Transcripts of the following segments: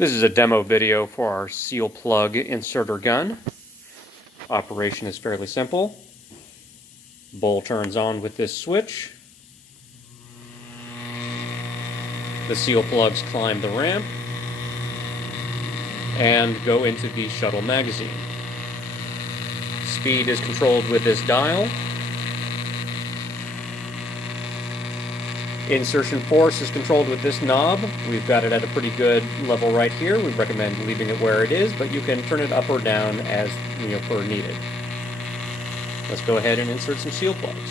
This is a demo video for our seal plug inserter gun. Operation is fairly simple. Bowl turns on with this switch. The seal plugs climb the ramp and go into the shuttle magazine. Speed is controlled with this dial. Insertion force is controlled with this knob. We've got it at a pretty good level right here. We recommend leaving it where it is, but you can turn it up or down as per needed. Let's go ahead and insert some seal plugs.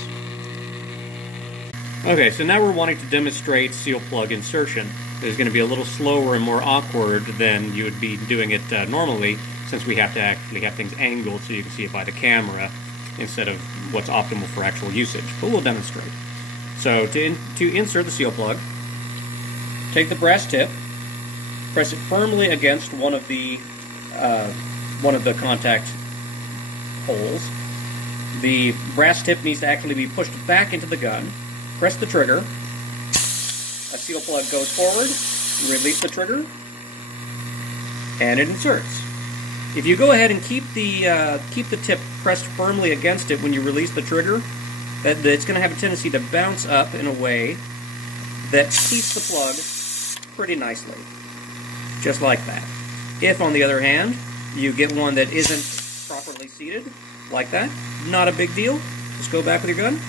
Okay, so now we're wanting to demonstrate seal plug insertion. It's going to be a little slower and more awkward than you would be doing it normally, since we have to actually have things angled so you can see it by the camera instead of what's optimal for actual usage. But we'll demonstrate. So to insert the seal plug, take the brass tip, press it firmly against one of the contact holes. The brass tip needs to actually be pushed back into the gun. Press the trigger. A seal plug goes forward. Release the trigger, and it inserts. If you go ahead and keep the tip pressed firmly against it when you release the trigger, it's going to have a tendency to bounce up in a way that keeps the plug pretty nicely, just like that. If, on the other hand, you get one that isn't properly seated, like that, not a big deal. Just go back with your gun,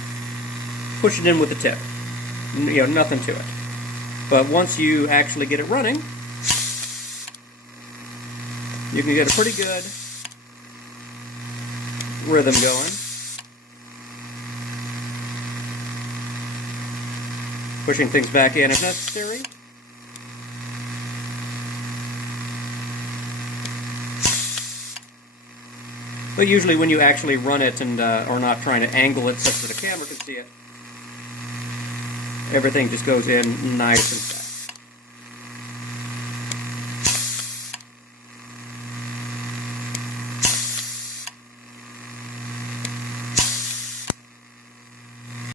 push it in with the tip. Nothing to it. But once you actually get it running, you can get a pretty good rhythm going. Pushing things back in if necessary. But usually when you actually run it and are not trying to angle it such that the camera can see it, everything just goes in nice and fast.